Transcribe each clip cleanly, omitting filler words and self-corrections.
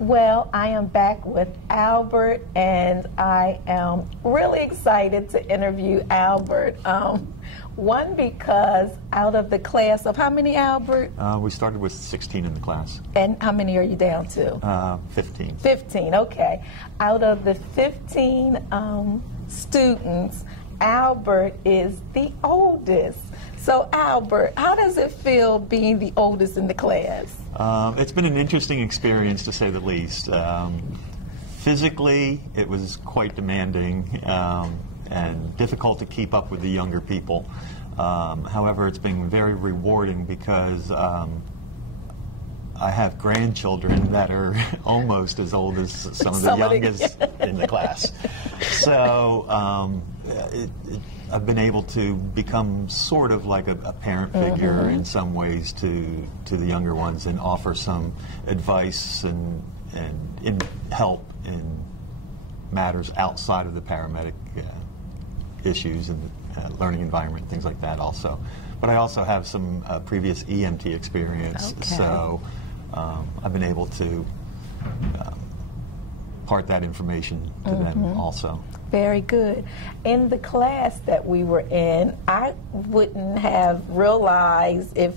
Well, I am back with Albert, and I am really excited to interview Albert. One, because out of the class of how many, Albert? We started with 16 in the class. And how many are you down to? 15. 15, okay. Out of the 15 students, Albert is the oldest. So Albert, how does it feel being the oldest in the class? It's been an interesting experience, to say the least. Physically, it was quite demanding and difficult to keep up with the younger people. However, it's been very rewarding because I have grandchildren that are almost as old as some of the youngest in the class. So I've been able to become sort of like a parent figure in some ways to the younger ones, and offer some advice and help in matters outside of the paramedic issues and learning environment, things like that also. But I also have some previous EMT experience, so I've been able to part that information to them also. Very good. In the class that we were in, I wouldn't have realized, if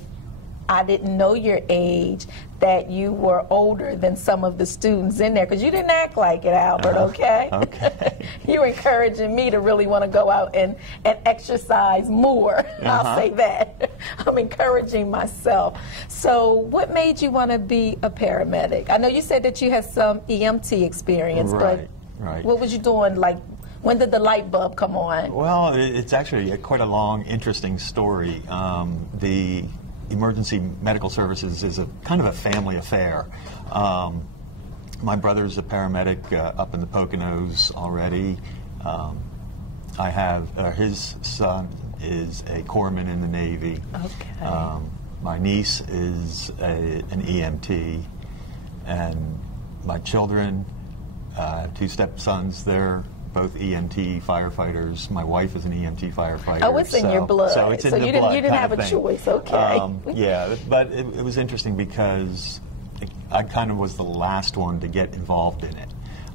I didn't know your age, that you were older than some of the students in there, because you didn't act like it, Albert, okay? Okay. You're encouraging me to really want to go out and exercise more. I'll say that. I'm encouraging myself. So what made you want to be a paramedic? I know you said that you had some EMT experience, but what was you doing? Like, when did the light bulb come on? Well, it's actually quite a long, interesting story. The emergency medical services is a kind of a family affair. My brother's a paramedic up in the Poconos already. I have his son is a corpsman in the Navy. Okay. My niece is an EMT, and my children, two stepsons, they're both EMT firefighters. My wife is an EMT firefighter. Oh, it's in your blood. So it's in the blood. You didn't have a choice, okay. Yeah, but it was interesting because I kind of was the last one to get involved in it.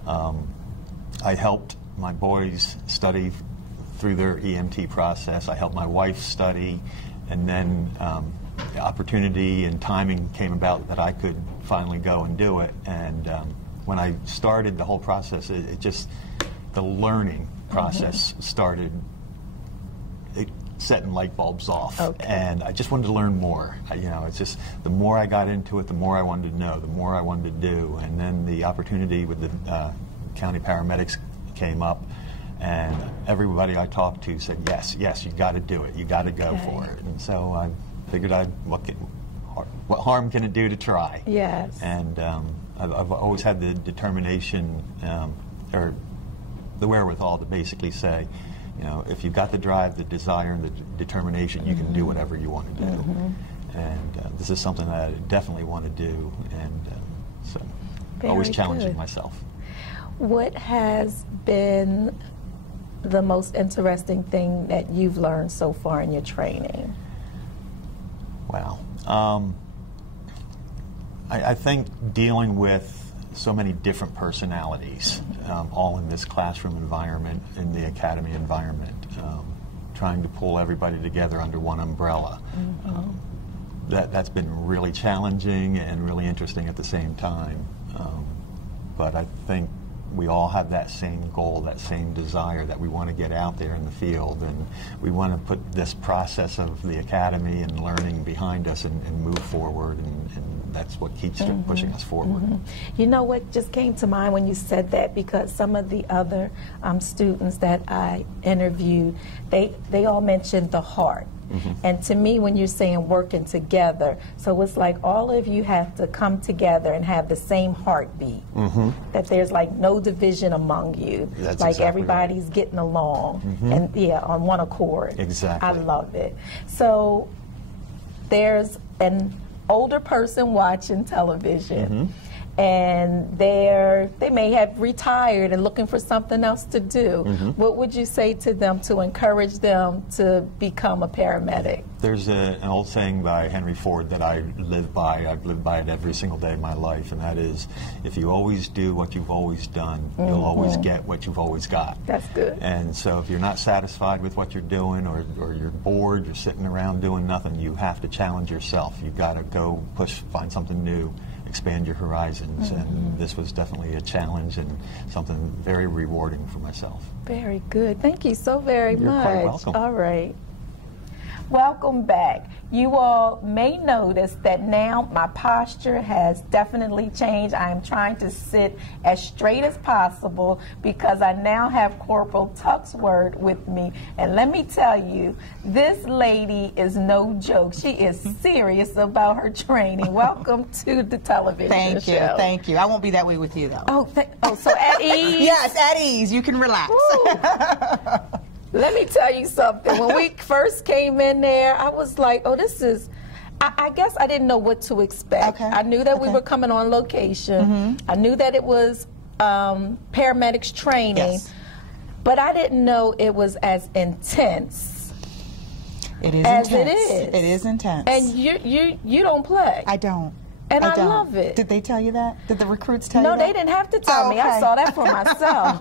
I helped my boys study through their EMT process. I helped my wife study, and then the opportunity and timing came about that I could finally go and do it. And when I started the whole process, it just, the learning process started setting light bulbs off, and I just wanted to learn more. It's just, the more I got into it, the more I wanted to know, the more I wanted to do. And then the opportunity with the county paramedics came up, and everybody I talked to said, yes, you got to do it, you got to go for it. And so I figured, what harm can it do to try? Yes. And I've always had the determination, or the wherewithal to basically say, if you've got the drive, the desire, and the determination, you can do whatever you want to do. And this is something that I definitely want to do, and so always challenging myself. What has been the most interesting thing that you've learned so far in your training? Wow. I think dealing with so many different personalities, all in this classroom environment, in the academy environment, trying to pull everybody together under one umbrella. That's been really challenging and really interesting at the same time. But I think we all have that same goal, that same desire, that we want to get out there in the field, and we want to put this process of the academy and learning behind us and move forward, and that's what keeps pushing us forward. You know what just came to mind when you said that, because some of the other students that I interviewed, they all mentioned the heart. And to me, when you're saying working together, so it's like all of you have to come together and have the same heartbeat, that there's like no division among you. That's like exactly everybody's right. Getting along and on one accord. Exactly. I love it. So there's an older person watching television, and they may have retired and looking for something else to do. What would you say to them to encourage them to become a paramedic? There's an old saying by Henry Ford that I live by. I've lived by it every single day of my life, and that is, if you always do what you've always done, you'll always get what you've always got. That's good. And so if you're not satisfied with what you're doing, or you're bored, you're sitting around doing nothing, you have to challenge yourself. You've got to go find something new, expand your horizons, and this was definitely a challenge and something very rewarding for myself. Very good. Thank you so very much. You're quite welcome. All right. Welcome back. You all may notice that now my posture has definitely changed. I am trying to sit as straight as possible because I now have Corporal Tuxworth with me. And let me tell you, this lady is no joke. She is serious about her training. Welcome to the television show. Thank you. I won't be that way with you, though. So at ease? Yes, at ease. You can relax. Let me tell you something. When we first came in there, I was like, oh, this is, I guess I didn't know what to expect. I knew that we were coming on location. I knew that it was paramedics training, but I didn't know it was as intense. It is as intense. It is. It is intense. And you don't play. I don't. And I love it. Did they tell you that? Did the recruits tell you that? No, they didn't have to tell me. I saw that for myself.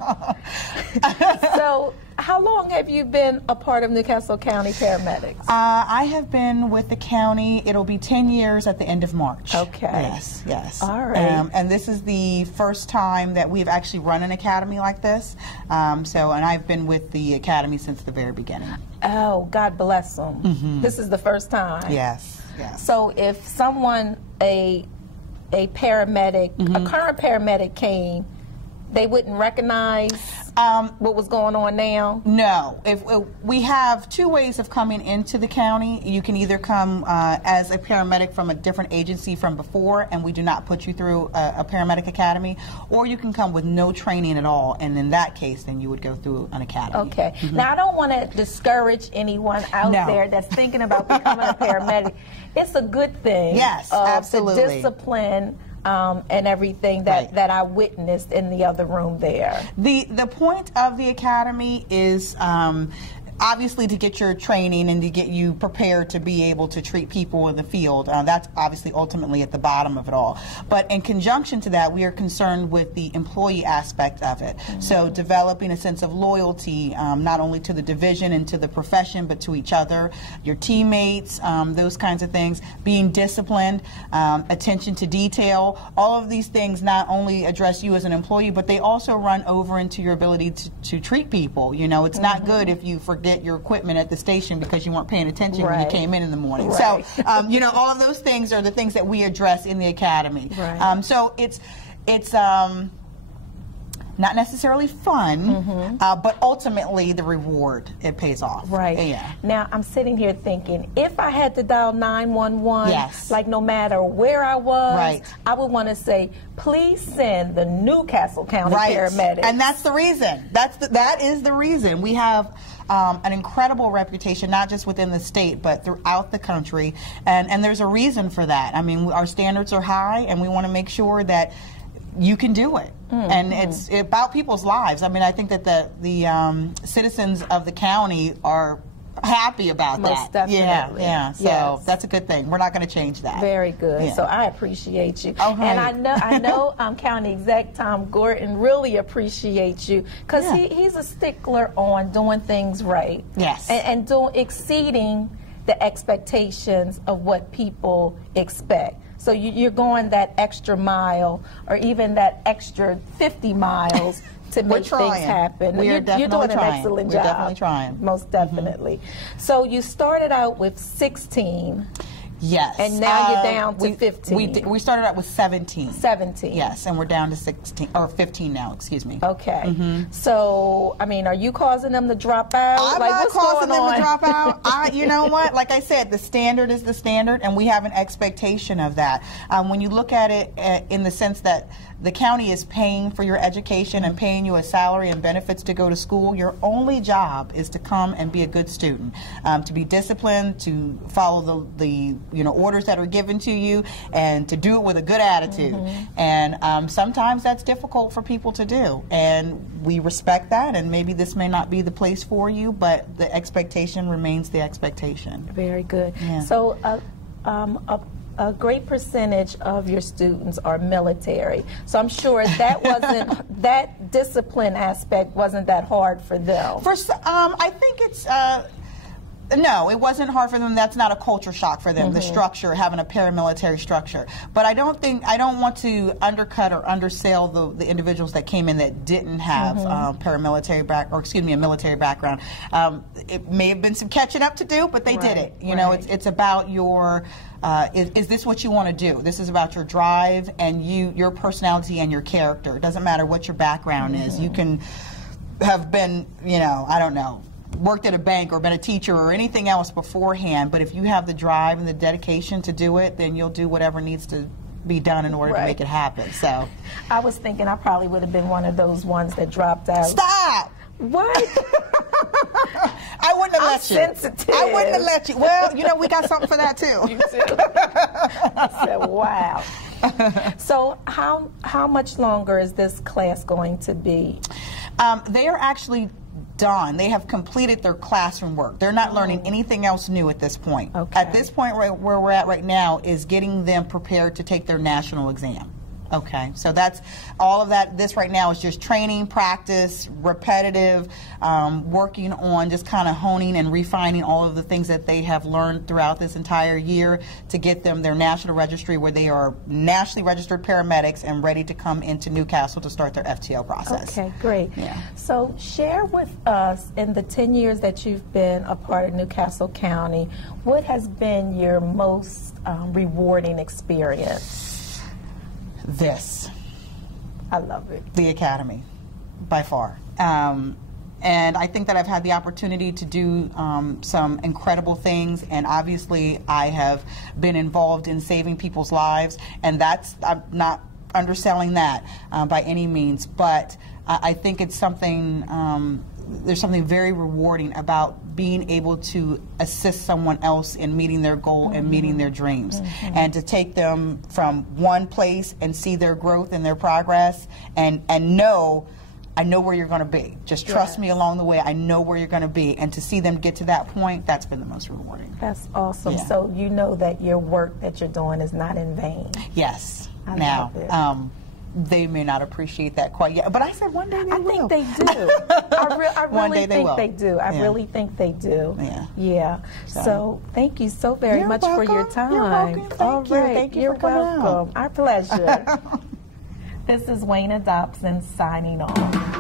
So, how long have you been a part of Newcastle County Paramedics? I have been with the county. It'll be 10 years at the end of March. Okay. Yes, yes. All right. And this is the first time that we've actually run an academy like this. And I've been with the academy since the very beginning. Oh, God bless them. This is the first time. Yes, yes. So if someone, a paramedic, a current paramedic came, they wouldn't recognize what was going on now? No. We have two ways of coming into the county. You can either come as a paramedic from a different agency from before, and we do not put you through a paramedic academy, or you can come with no training at all, and in that case, then you would go through an academy. Okay. Now, I don't want to discourage anyone out there that's thinking about becoming a paramedic. It's a good thing. Yes, absolutely. The discipline and everything that I witnessed in the other room there. The point of the academy is obviously to get your training and to get you prepared to be able to treat people in the field. That's obviously ultimately at the bottom of it all. But in conjunction to that, we are concerned with the employee aspect of it. So developing a sense of loyalty, not only to the division and to the profession, but to each other, your teammates, those kinds of things. Being disciplined, attention to detail, all of these things not only address you as an employee, but they also run over into your ability to treat people. You know, it's not good if you forget your equipment at the station because you weren't paying attention when you came in the morning. So, you know, all of those things are the things that we address in the academy. So it's not necessarily fun, but ultimately the reward, it pays off. Yeah. Now, I'm sitting here thinking, if I had to dial 911, like no matter where I was, I would want to say, please send the Newcastle County paramedics. And that's the reason. That is the reason. We have an incredible reputation, not just within the state, but throughout the country. And there's a reason for that. I mean, our standards are high, and we want to make sure that you can do it. And it's about people's lives. I mean, I think that the citizens of the county are happy about Most that. definitely. Yeah. So that's a good thing. We're not going to change that. Very good. So I appreciate you. And I know County Exec Tom Gordon really appreciates you because he's a stickler on doing things right. And exceeding the expectations of what people expect. So you're going that extra mile or even that extra 50 miles to make things happen. You're doing an excellent job. We're definitely trying. Most definitely. So you started out with 16. Yes. And now you're down to 15. We started out with 17. 17. Yes, and we're down to 16 or 15 now. Excuse me. Okay. So, I mean, are you causing them to drop out? I'm not causing them to drop out. You know what? Like I said, the standard is the standard, and we have an expectation of that. When you look at it in the sense that the county is paying for your education and paying you a salary and benefits to go to school, your only job is to come and be a good student, to be disciplined, to follow the orders that are given to you, and to do it with a good attitude. And sometimes that's difficult for people to do, and we respect that, and maybe this may not be the place for you, but the expectation remains the expectation. Very good. Yeah. So a great percentage of your students are military, so I'm sure that wasn't that discipline aspect wasn't that hard for them. I think it's no, it wasn't hard for them. That's not a culture shock for them. The structure, having a paramilitary structure. But I don't want to undercut or undersell the individuals that came in that didn't have paramilitary a military background. It may have been some catching up to do, but they did it. You know, it's about your. Is this what you want to do? This is about your drive and your personality and your character. It doesn't matter what your background is. You can have been, I don't know, worked at a bank or been a teacher or anything else beforehand, but if you have the drive and the dedication to do it, then you'll do whatever needs to be done in order to make it happen. So I was thinking I probably would have been one of those ones that dropped out. Stop! What? I wouldn't have let you. Sensitive. I wouldn't have let you. Well, we got something for that too. You too. I said, wow. So how much longer is this class going to be? They are actually done. They have completed their classroom work. They're not learning anything else new at this point. Okay. At this point, where we're at right now is getting them prepared to take their national exam. Okay, so that's all of that. This right now is just training, practice, repetitive, working on just kind of honing and refining all of the things that they have learned throughout this entire year to get them their national registry, where they are nationally registered paramedics and ready to come into Newcastle to start their FTO process. Okay, great. Yeah. So share with us, in the 10 years that you've been a part of Newcastle County, what has been your most rewarding experience? This. I love it. The Academy, by far. And I think that I've had the opportunity to do some incredible things, and obviously I have been involved in saving people's lives, and I'm not underselling that by any means, but I think it's something, there's something very rewarding about being able to assist someone else in meeting their goal and meeting their dreams, and to take them from one place and see their growth and their progress, and know, I know where you're going to be. Just trust me along the way. I know where you're going to be, and to see them get to that point, that's been the most rewarding. That's awesome. Yeah. So you know that your work that you're doing is not in vain. Yes. I now, love it. They may not appreciate that quite yet, but I said one day they will. I think they do. I really think they do. I really think they do. Yeah. Yeah. So thank you so very much for your time. You're welcome. Thank you. Thank you for coming out. Our pleasure. This is Wayna Dobson signing off.